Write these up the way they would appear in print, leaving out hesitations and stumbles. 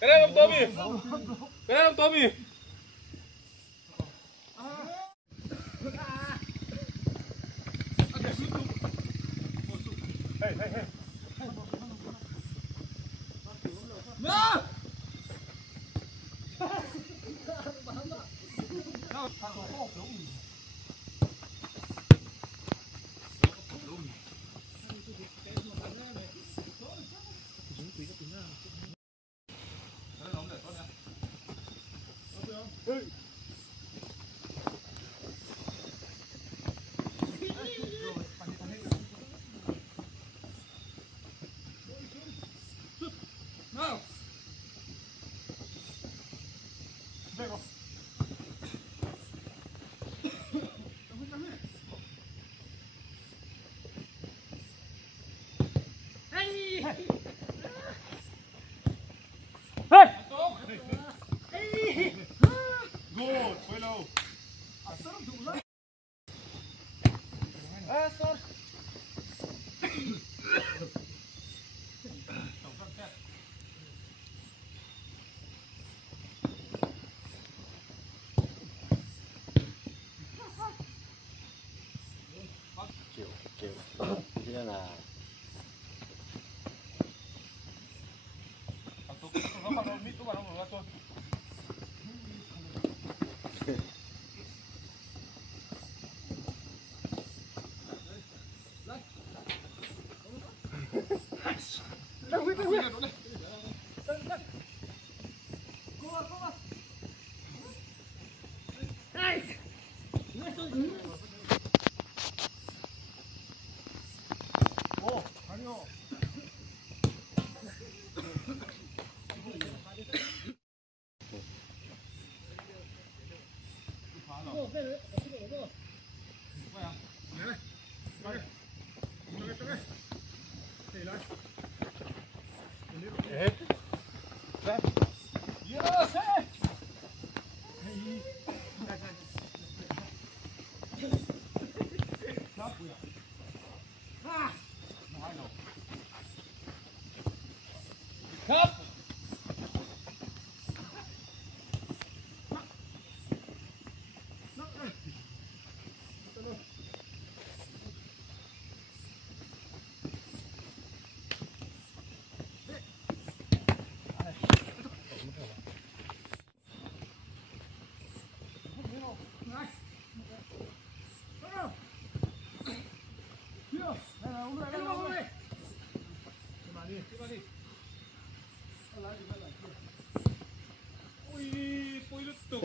Cái này ông Tommy. Cái này ông Tommy. Hey, hey, hey. No! No! Good, foi low. chịu thế là Cup. Ui, pui liên tục.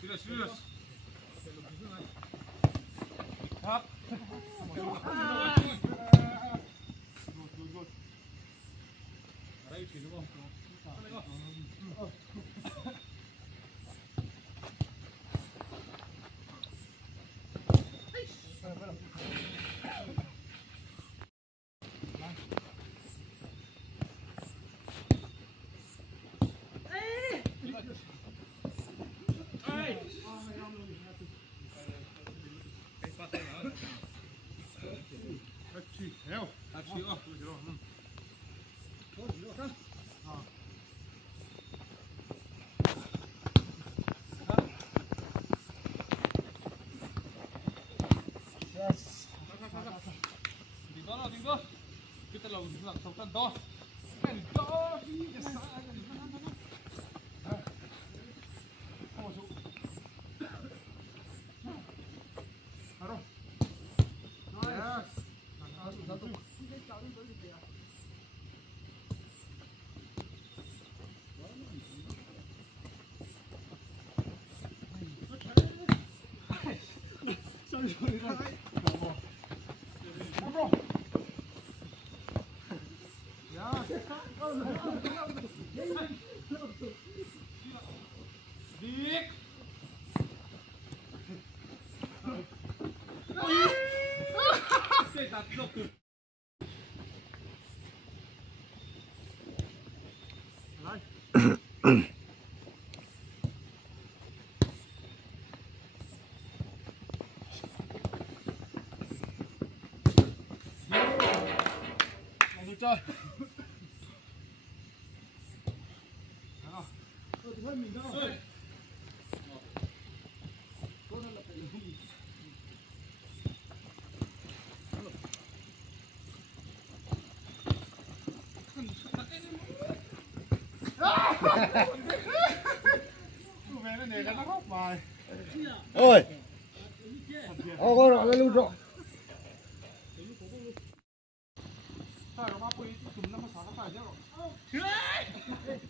Serius, serius. Up. Kita lalu lakukan dos. Kan dos ini kesal. Masuk. Haro. Yes. Satu. Sorry. Dik. Saya tak tahu tu. Chơi. Ôi, con rõ lên luôn rồi.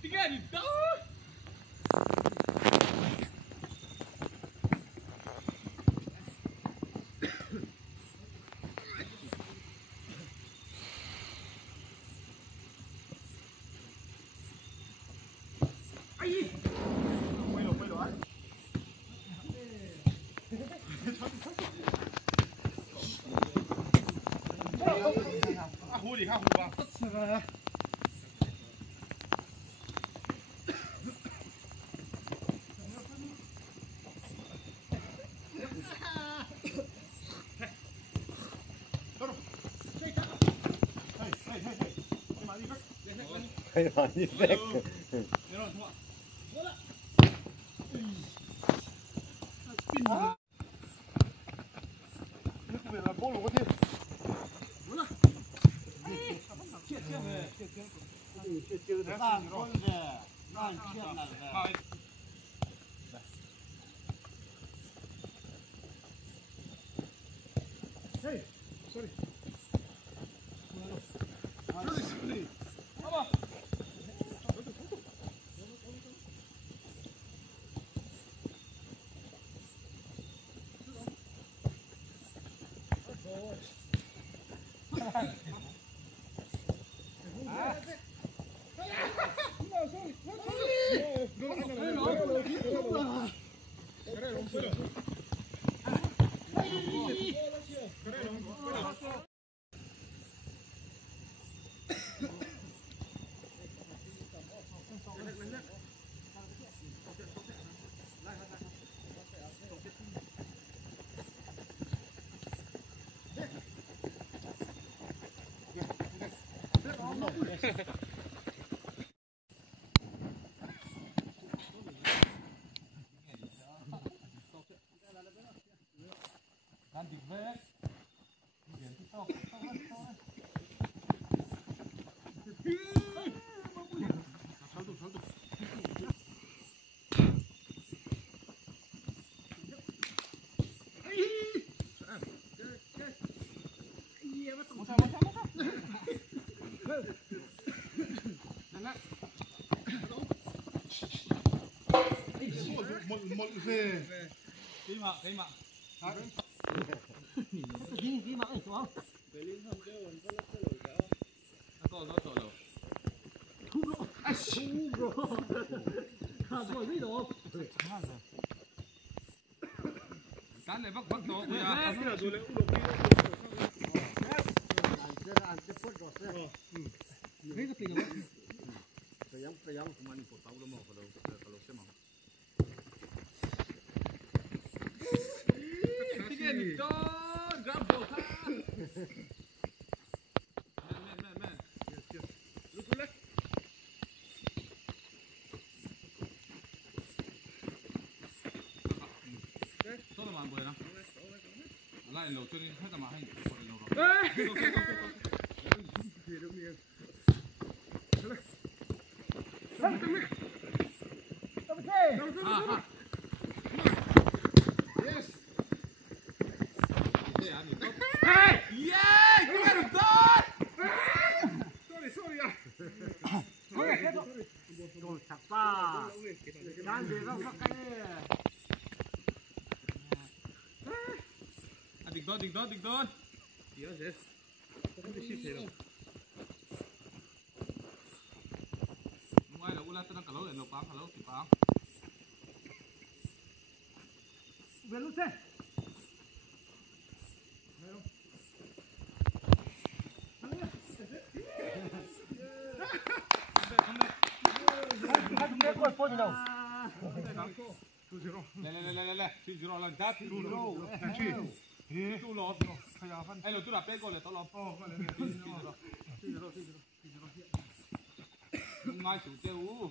Tiga ni dah. Hú đi ha hú ba. Hay nói như thế. Hey, sorry. Một về. Cái mà. đi mà anh xuống. Có nó tổ lầu. Không rồi. Rồi đi đâu? Cái này bắt tổ bây giờ. Đấy cái tiền rồi. Cái yang của mình của tao nó mò kalau xem mò. Cái gì đó, grab đồ khác. Man. Look. Số là bạn bơi nào. Lại lẩu cho nên hết tầm hay gọi lẩu rồi. Rồi chặt ba. Đang để rau sắc cái. Ding don. Iya, Zes. Kan di sini loh. Mulai lah ulah tenang kalau lo pang kalau si pang. Belum sih. Zero là đáp lu lo ai lo tu là bé con là tao lo ngay chủ tiêu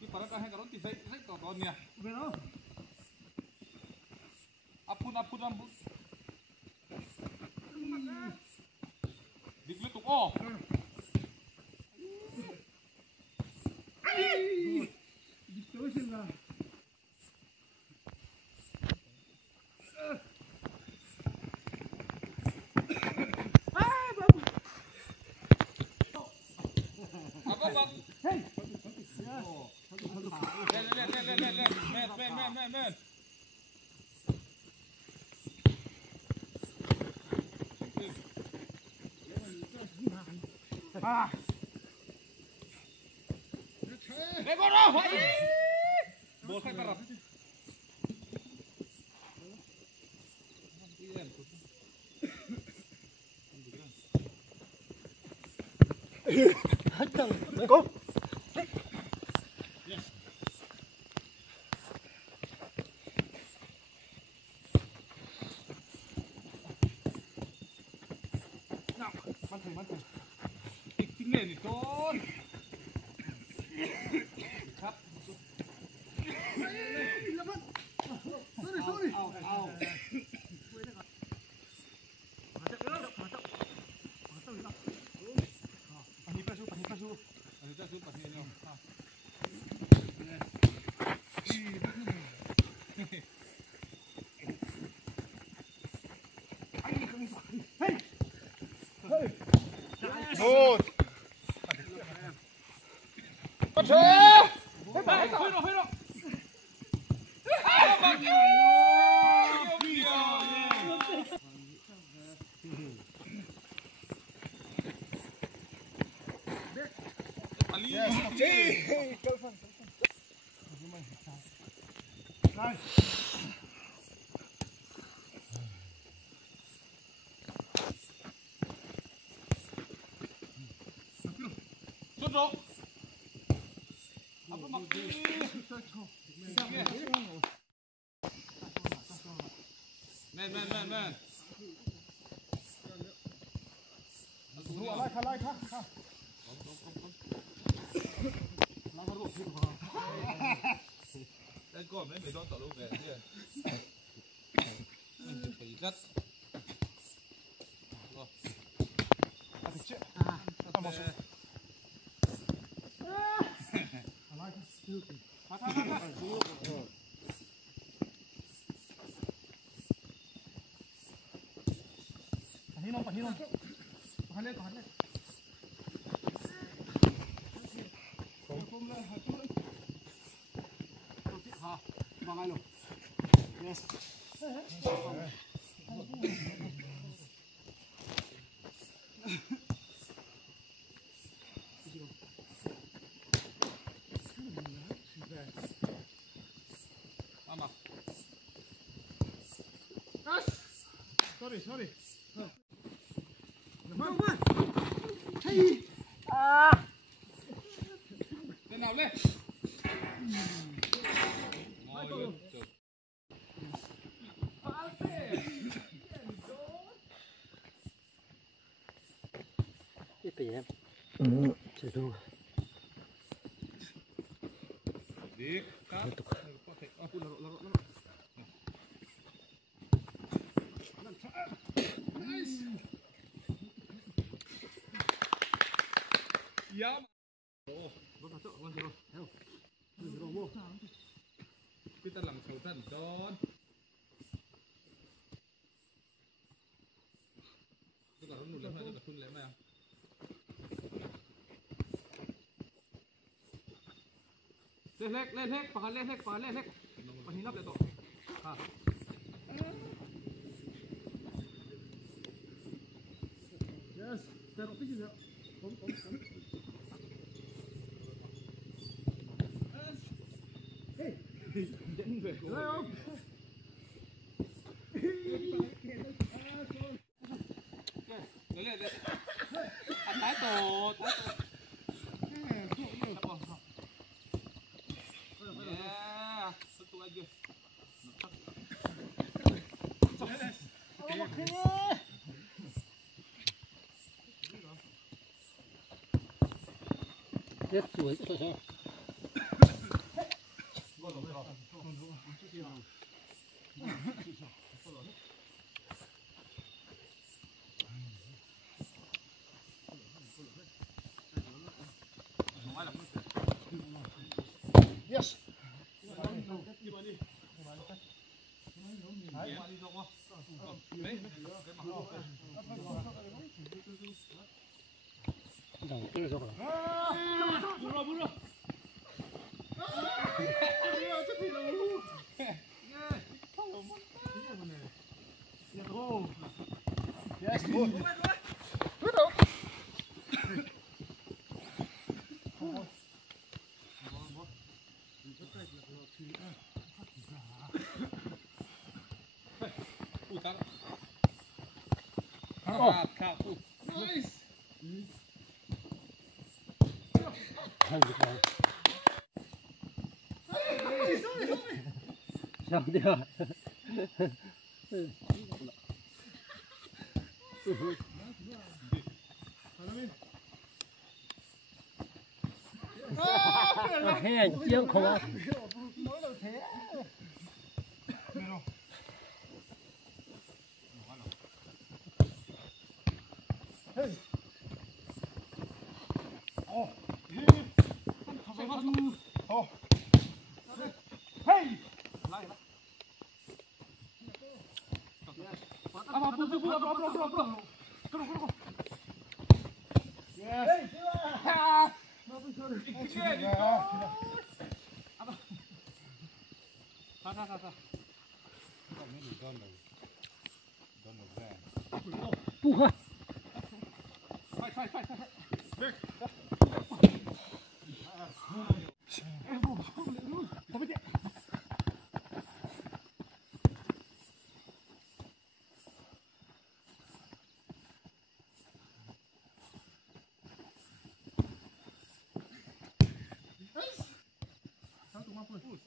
cái phần đó hay cái đó thì thấy còn nè apun đi liên tục ô lên. Để con đâu vậy? Một khai tao. Hết chân. Đấy cô. Mantul. Tinggal ni ton.ครับ Sorry. Một. Bắt thế. Hơi rồi. Rồi. Apa makin? Men. Lu alai kha. Đây có mấy đón tàu về kia. Phải rất. Rồi. Pani non. Hale. Ha, bangalo. Yes. Ama. Sorry. Lên nào lên. Ngồi lên. Tiếp em. Chơi đua. Đi. Cắt. Yum. Kita làm sầu thân con. Tôi cả không lấy tôi cả phun lấy mà. Lên hết, pakai lên hết. Pahinap itu. Ah. Yes, taruh pergi juga. Kom. Hey, jangan gue. Lên. Tái tổ. Yeah, satu aja. Rất sủi thôi. Yes. Đầu tư rồi. Bura. Yes, good. Putar. Kapu. Nice. Sao dia? Hèn chiếng không á? Puha.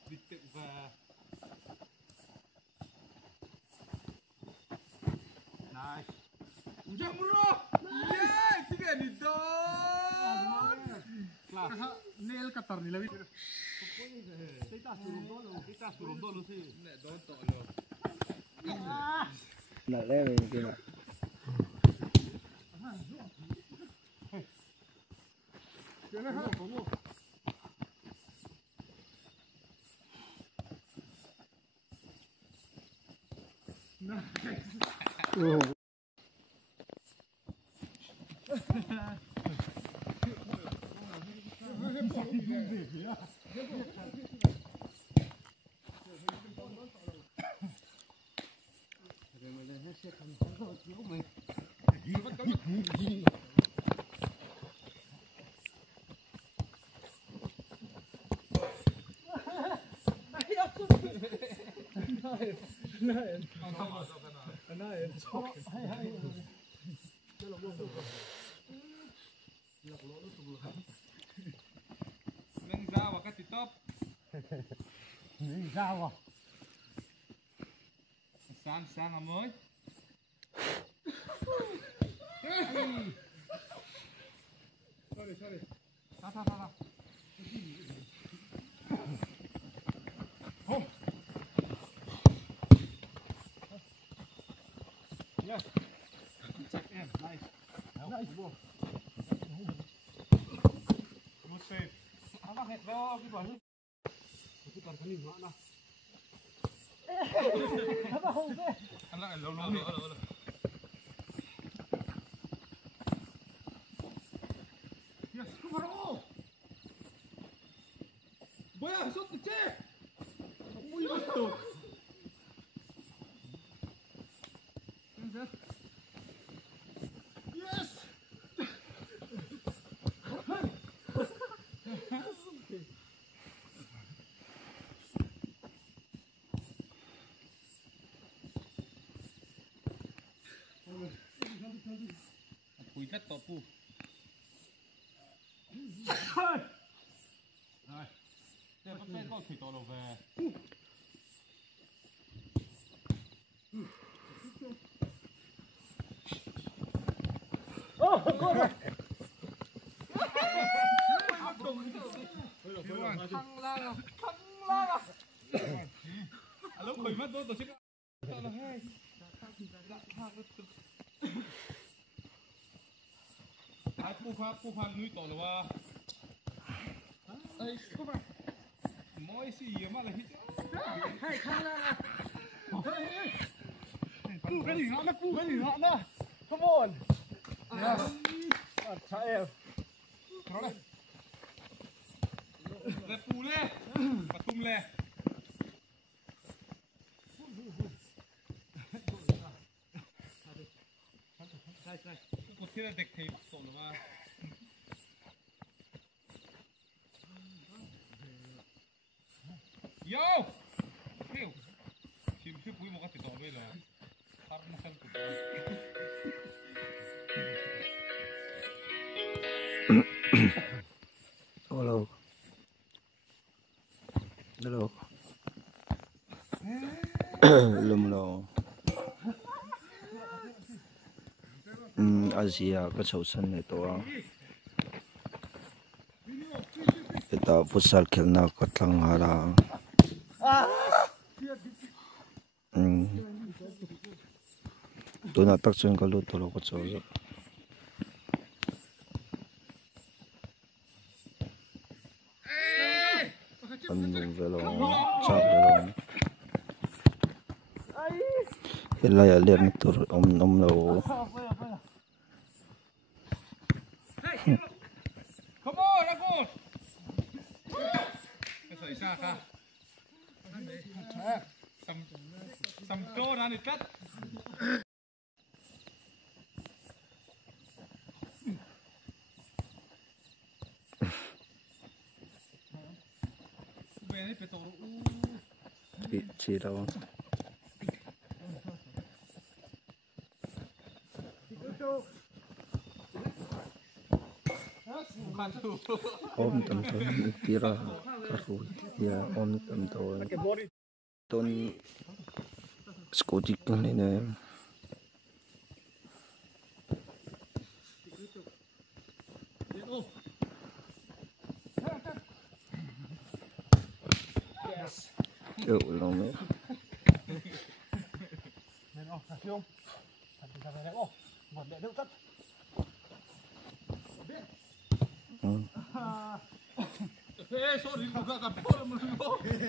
Sedikit bah. Nice. Ujang bro. Yeah, tiga di don. Nail cutter ni lagi. Kita suruh dulu sih. Nek don tok lo. Nak lewe ni kena. Oh. Neng za wakati top. Sao à? Sang à mới. Sorry. Ta. Yes. Check in. Nice. Nice. Good save. Apa head ball cái ball. Cái toàn thân hình nó. Anh lại lâu nữa. Yes, come on. 뭐야, 쏟지? 오, 이거. Yes. Quỳ đất tổ phu. Rồi. Đây bắt tay có thủy tổ đầu về. Thăng la lúc quỳ mất tôi tổ chức. Ai phu khoan núi tổ rồi wa. Ai come on. Mỗi gì mà là hít. Hey, come on. Phu cái gì nó. Come on. Yeah. Try it. Lẹ phu lên. Và tung lên. Một khi là địch thì bắt tổ rồi wa. Yo! Hiu! Chim khiếp quý một cái thịt đỏ bây giờ. Phát một cân cục. Hello. Lum lo. Asia cái sầu sân này to. Kita futsal khelna katlang hara. Tuna tak chun kalu tolo ko chaw. Andung velo chak velo. Ilaya lem tur om lo. Come on, Ragos! Cái sợi xa ca. Tầm trô ra này cắt. Về đây phải tổ. Chỉ đâu. Om tam to tira karu ya om tam to ton scotty kan ini yo lo me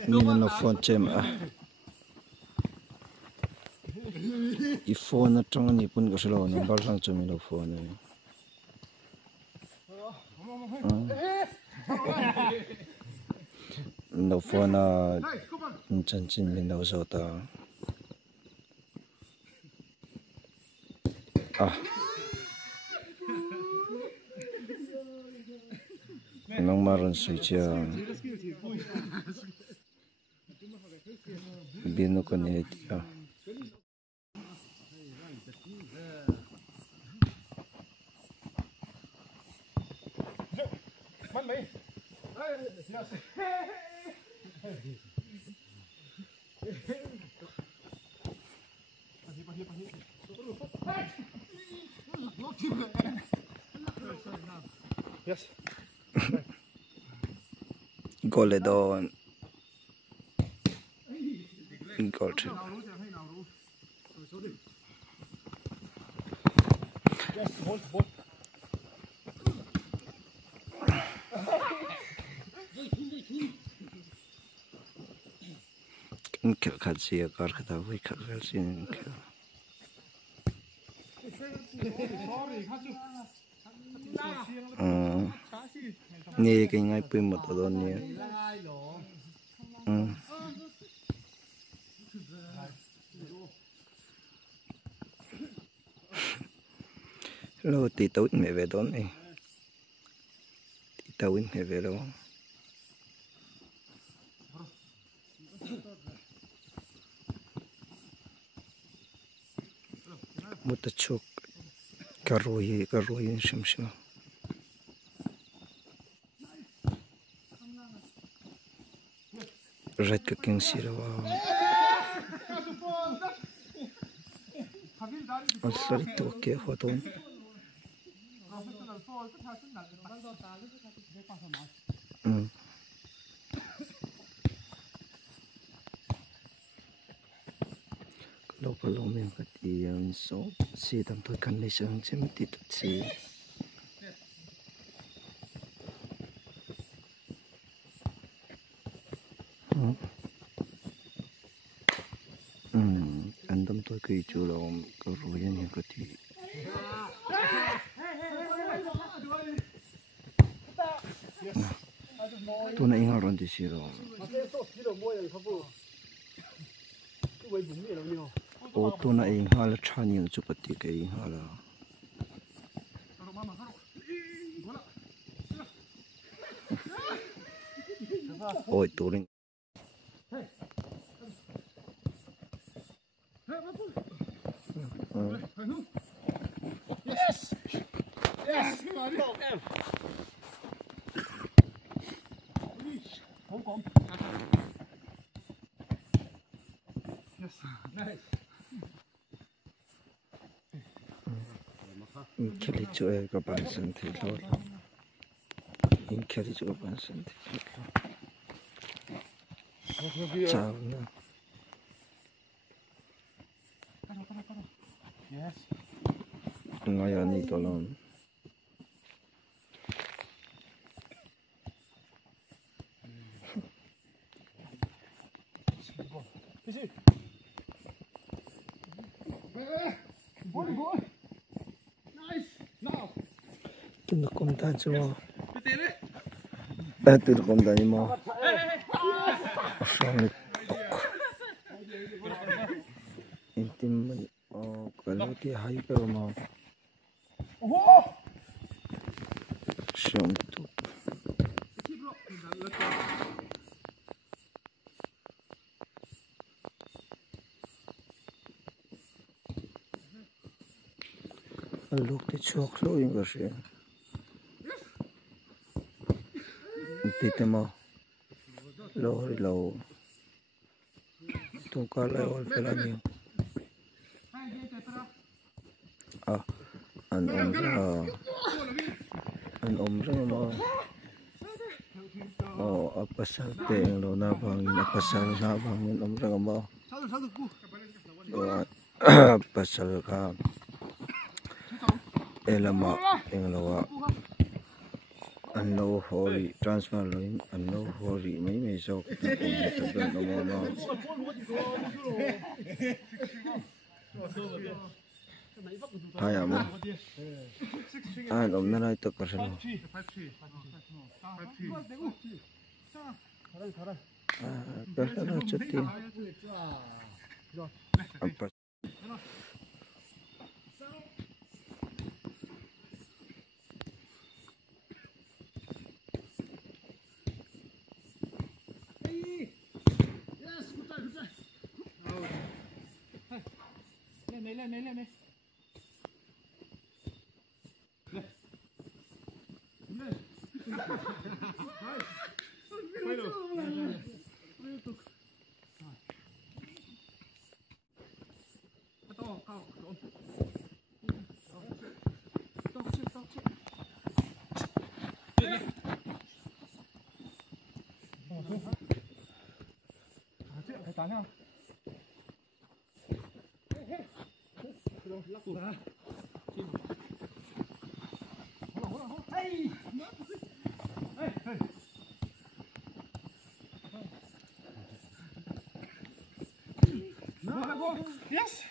ni na phone chem I phone na trong ni pun ko selo number sang chumi lo phone ni no phone na chan chin min lo so ta nang maron sui cha binu ko ni tia man mấy yes gole don gol che yes ball in kel khaji kar khata voi khal khal sin nghe cái ngay pin một tờ nè lâu tí tối mẹ về đón này tí tối mẹ về đâu một chút cà roi xem xem red ka king sirawa al sari to ke hoton kalau memang kati yang so si tam tu kan le sang chem ti tu si andam tu kai chu lo ko ro yan yang kati tu na inga ron ti si ro ô tô này ha là cha nhiều chụp bát cái ha là ôi tô lên yes yes không còn yes nice kelly cho các bạn xem thì thôi in kelly cho các bạn xem thì chào nha yes ngay ở đây tôi làm boy nice now tôi nó công ta cho tôi nó công ta nhưng mà xong rồi tim mình kalau dia hai pero mà xong tu lúc thì chọc lôi những cái gì thì thế mà lâu tu cả lại ở phía này anh ra mà apa salte lo na bangin apa sal na bangin ra mà pasal ka elama englawa anlo hori transfer loin anlo hori mai so no hai am an na lai to kasalo kasalo chutti apa này. Quay được. To cao. To. Phải tán nha. Lắc ra. Hey. Hey. Yes.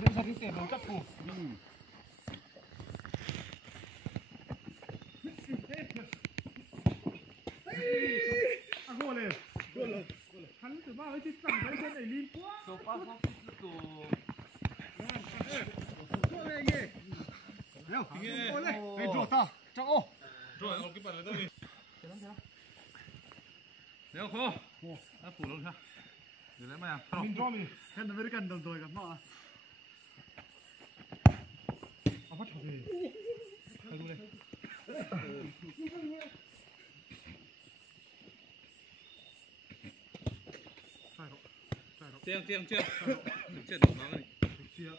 Dễ ra cái tiền nó cắt cổ. Gol. Hắn từ bao ấy chứ chẳng thấy chân này liên quá. Tô pas não tô. Gol này nghe. Đâu? Gol này. Đây rổ ta. Trong ô. Rồi, ông cái bàn này đi. Nếu khô. Đã phủ luôn ha. Để lấy mày à? Mình draw mình. Cái nó cần đồng rồi gặp nó. Bắt vào gì? Đây luôn đây. Tiêm chưa? Chưa đổ nó này. Chưa.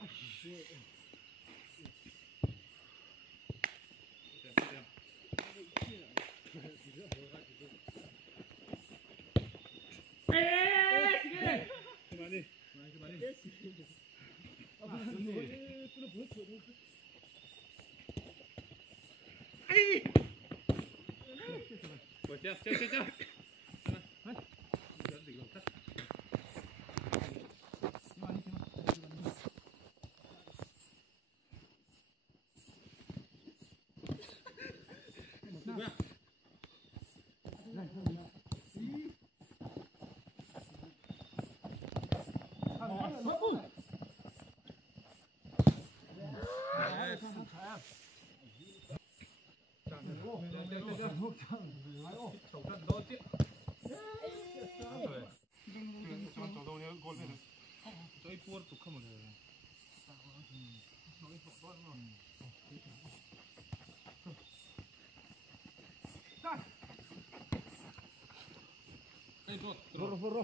Roro.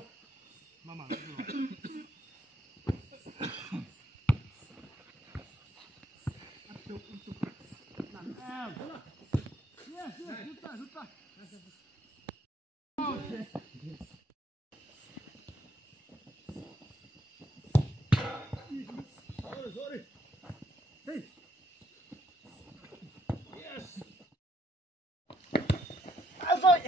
Mama. Rút ra. Sorry. Hey. Yes. Rồi.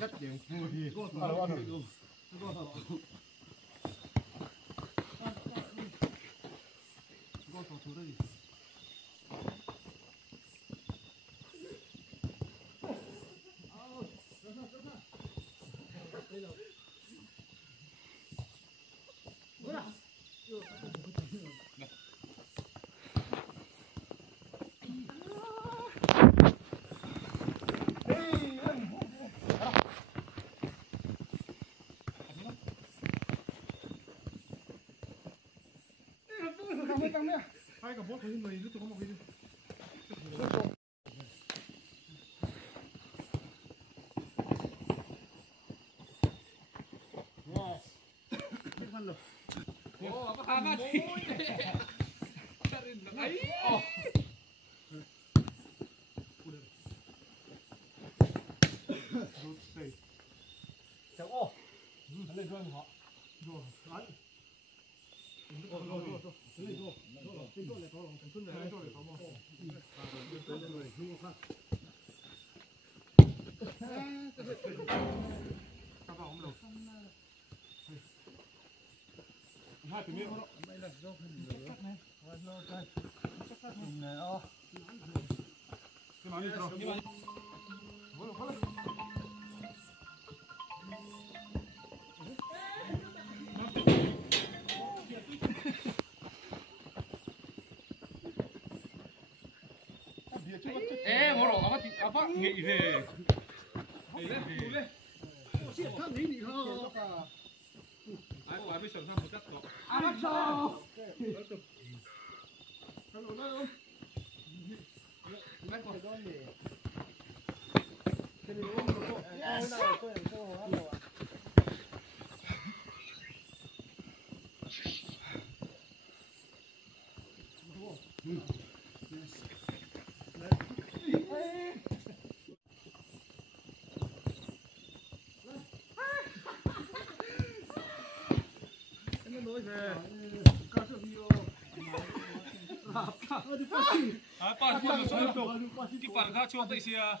Rất nhiều vui. Hai cả bốt thấy người giúp tôi có một cái gì. Yes. Cái văn lực. Cháu ô. Lên cho họ. Rồi, đấy. Rồi. 뭐로 아빠 nghỉ về lên thằng nghỉ đi thôi ai có ai biết sẵn sàng một cách đó bắt đầu cái phần khác cho tay xe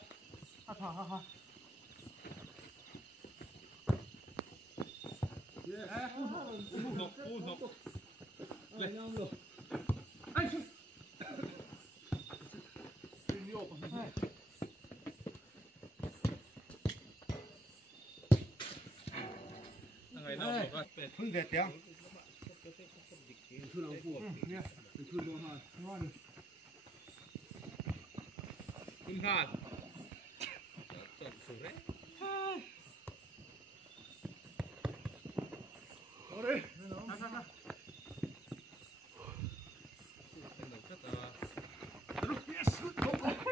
Phương Việt tiếng.คุณขาด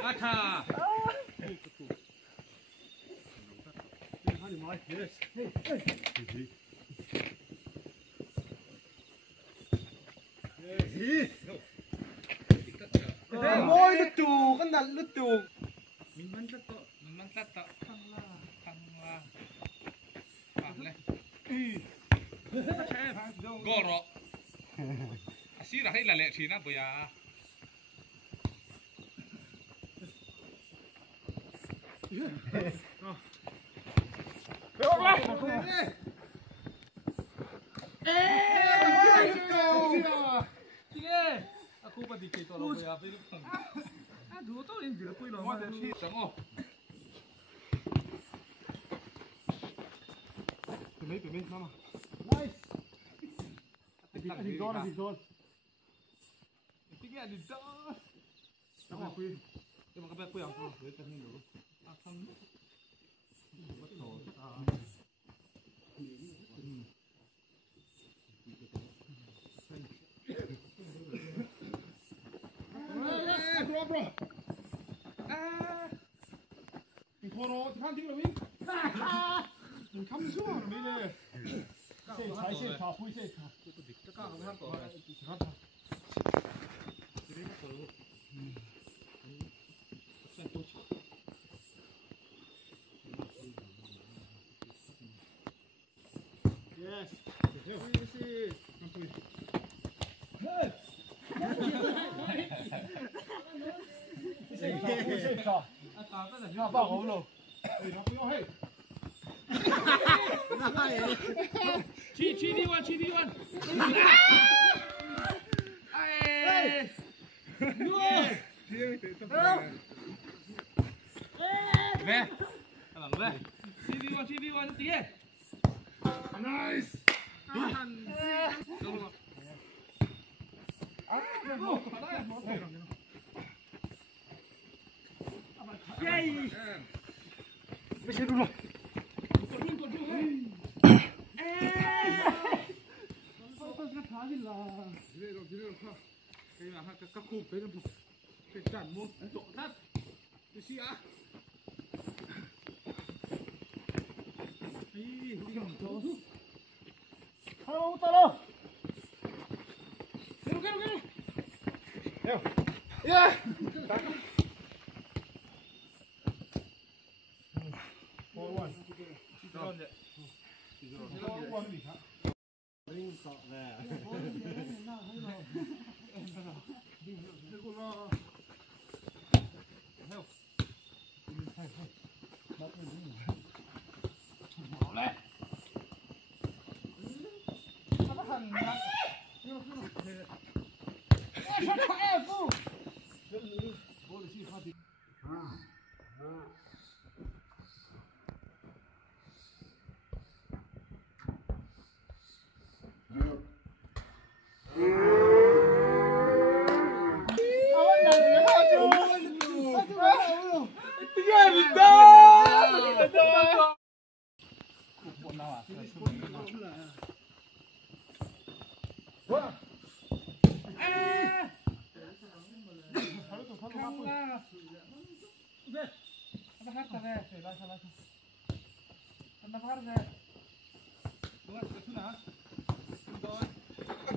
อาชาMôi lứt tù, con đặt lứt tù. mình mang tất tọ thăng la phạm này gò rọ xí là hay là lẹ thì nó bây giờ aku pasti kita orang boleh apa itu? Dua tahun ini juga punya lama. Tengok. Tụi mình, mama. Nice. Đi đón. Tiga di đón. Các bạn quy. Nhưng mà các bạn quy không? Với cái này đủ. Không. Bắt đầu. Bro. Mình thua rồi, thì khăn tiếng rồi mình. Mình khăm xuống rồi mình đây. Xe thả, phui xe thả. Tất cả các bạn có. Yes. Easy. Hey. Nó bảo hổ luôn. Nó không hay. Chi đi one. Ai. Về. Làm về. Chi đi one tí. Nice. Đúng rồi. Bây giờ đúng rồi. Cái là các khu đấy là cái tràn môn tổ đất cái gì á Hello, Taro. Go. Yeah. One. One.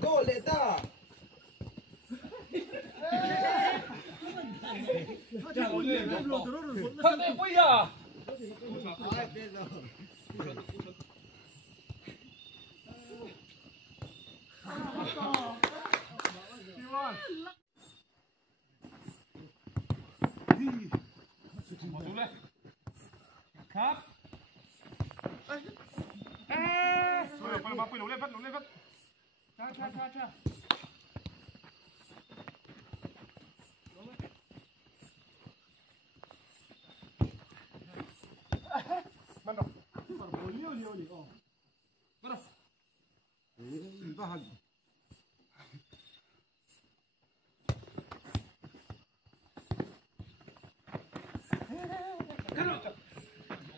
Goleta!ครับมาไปหนูเล่นพัดช้ามันดอกเลี้ยวดิอ๋อมันดอกบ้าหัน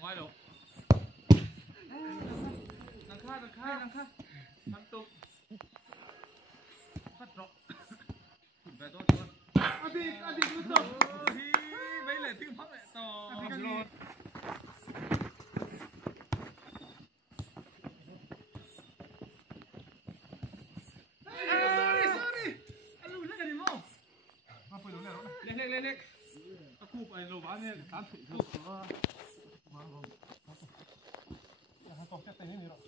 ไม่หรอกนังค่ามันตกพัดดอกไปตัวอดีตมันตกไม่เลยถึงพักแหละต่อเล็กตะคูไปโรงพยาบาลเนี่ยการถือตัวมาลงอย่าตกจะเต็มนี่หรอก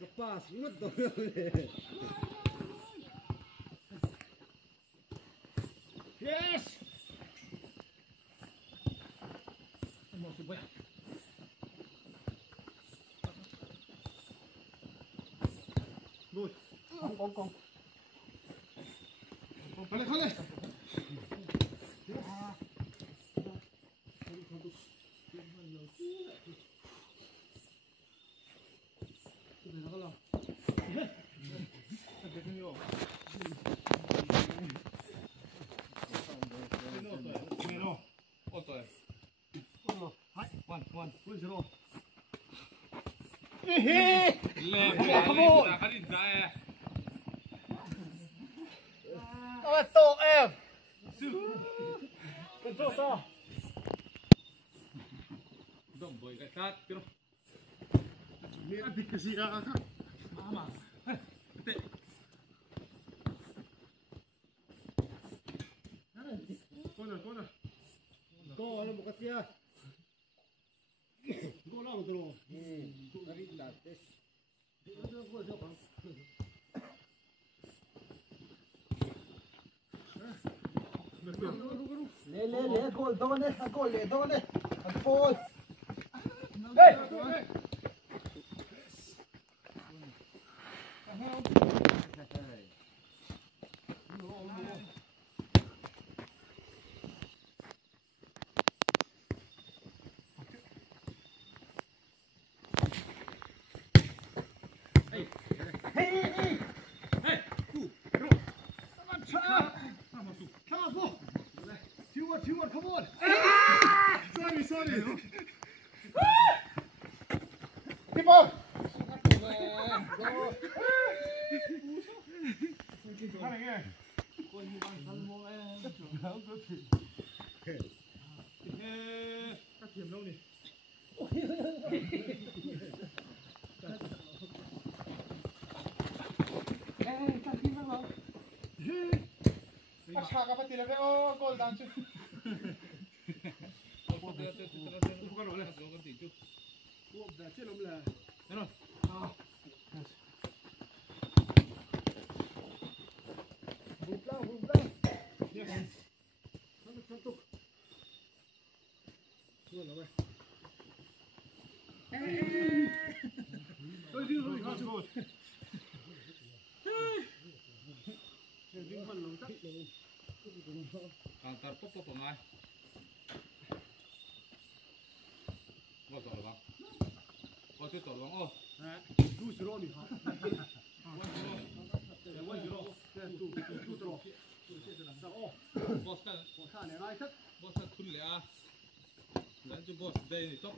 Kepas, ingat dong. Yes. Good. Con. Dale. Le, gol, dove? Poi. Hey! Keeper. Cái này nghe. Các thiểm đâu nhỉ? Acha ka tira o gol dan chu. Tar pop pop ngai. Bao giờ bang? Bao nhiêu giờ bang? Oh. 2-0 đi hả? 1-0. Boston. Boston thun le à. Lãnh cho boss đây này top.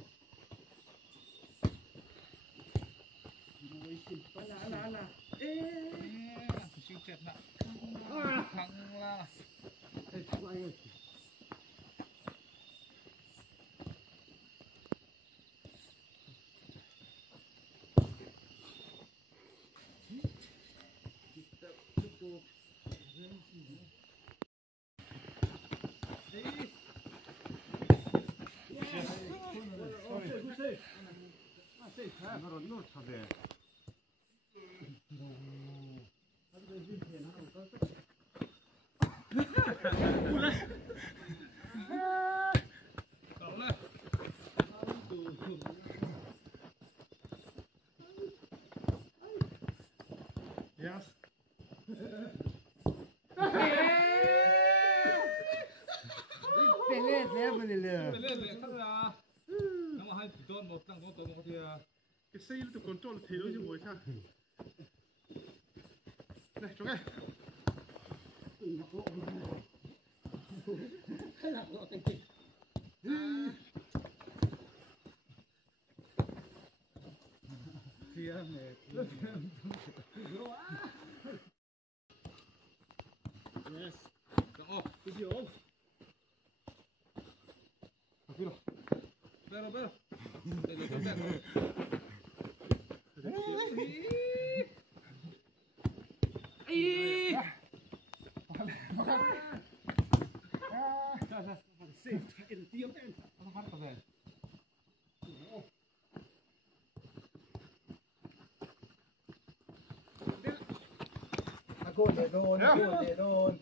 Ala. Siêu chết nè. Thằng là. Yes. Pelé, leva ele. Lên lên khắc ra. Nó mà hai ton một tăng một thì Cái xây nó tự control thế đối với sao? Này, chỗ này. Yes. oh, Cái gì không? pero. Đây là cái Gol để đồn.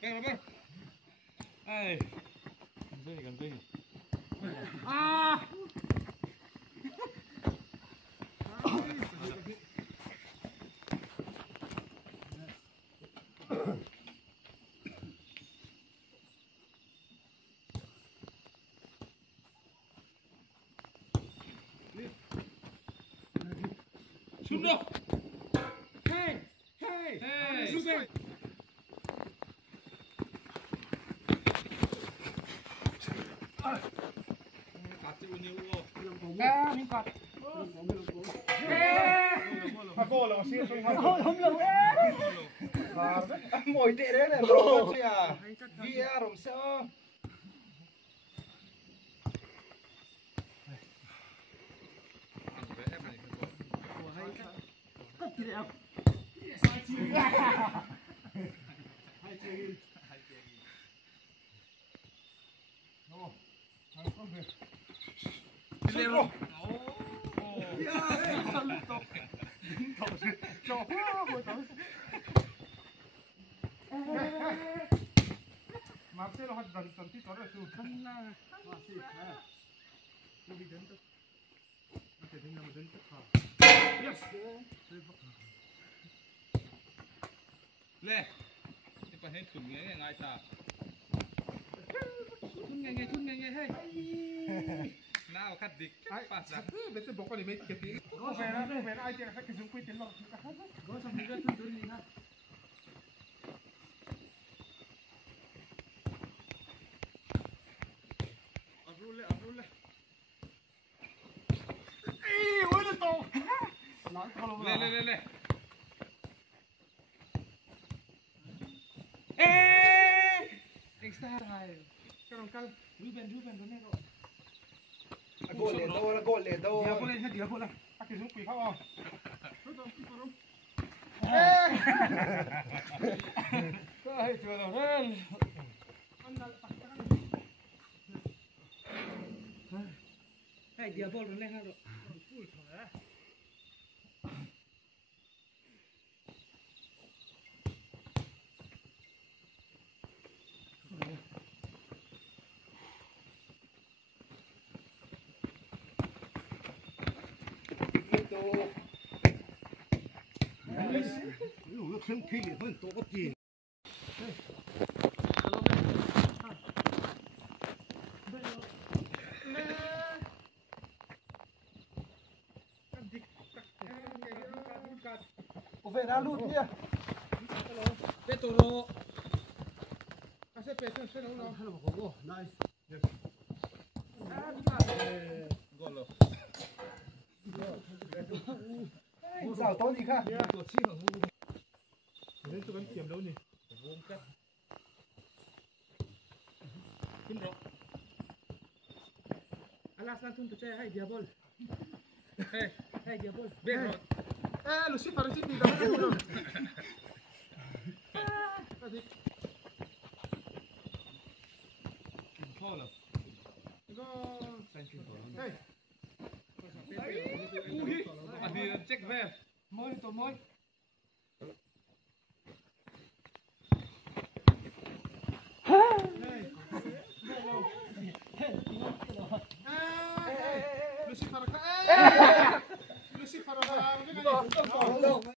Cái này ai gần dây xuống được. Hey. Ruben. Cắt chịu nhiều luôn. Mình cắt. Gol là xí xuống hàng. Không được ngồi tệ đấy này bro à. VR rồi sao? Marcelo hat dan tí có được từ thân là xí. Nó bị đến tức. Nó thể thành là một đến tức hả? Yes. Le. Ini pasien tunnya ngai ta. Tunnya hey. Now cut dik pas dah. Betul pokok ni mesti ketik. Kau faham aja nak kesung kuit telur. Kau sambil tu ni ha. Abdullah. Mana tu? Nak kalau Le. Extra hai. Kal. Ruben tu ni kau. Gol le do. Dia boleh. Pakai kesung kuit kau. Hai tu dah. Hai dia bol ni ha. Lu kesung kuit ni pun toh kopi. Về ra lụt nha. Petoro. Kasih pesan saya nak. Hello, go. Nice. Gol lo. Sao tốt gì khác? Tổ chi hưởng ngu. Đến tôi vẫn kiểm đâu nhỉ? Vuông cắt. Kun ro. Alas langsung percaya, hai dia bol. Hey dia bol. Ben ro. Lu sih pada sini dah. Tadi. Thôi rồi. Go. Hey. Đi check về. Môi.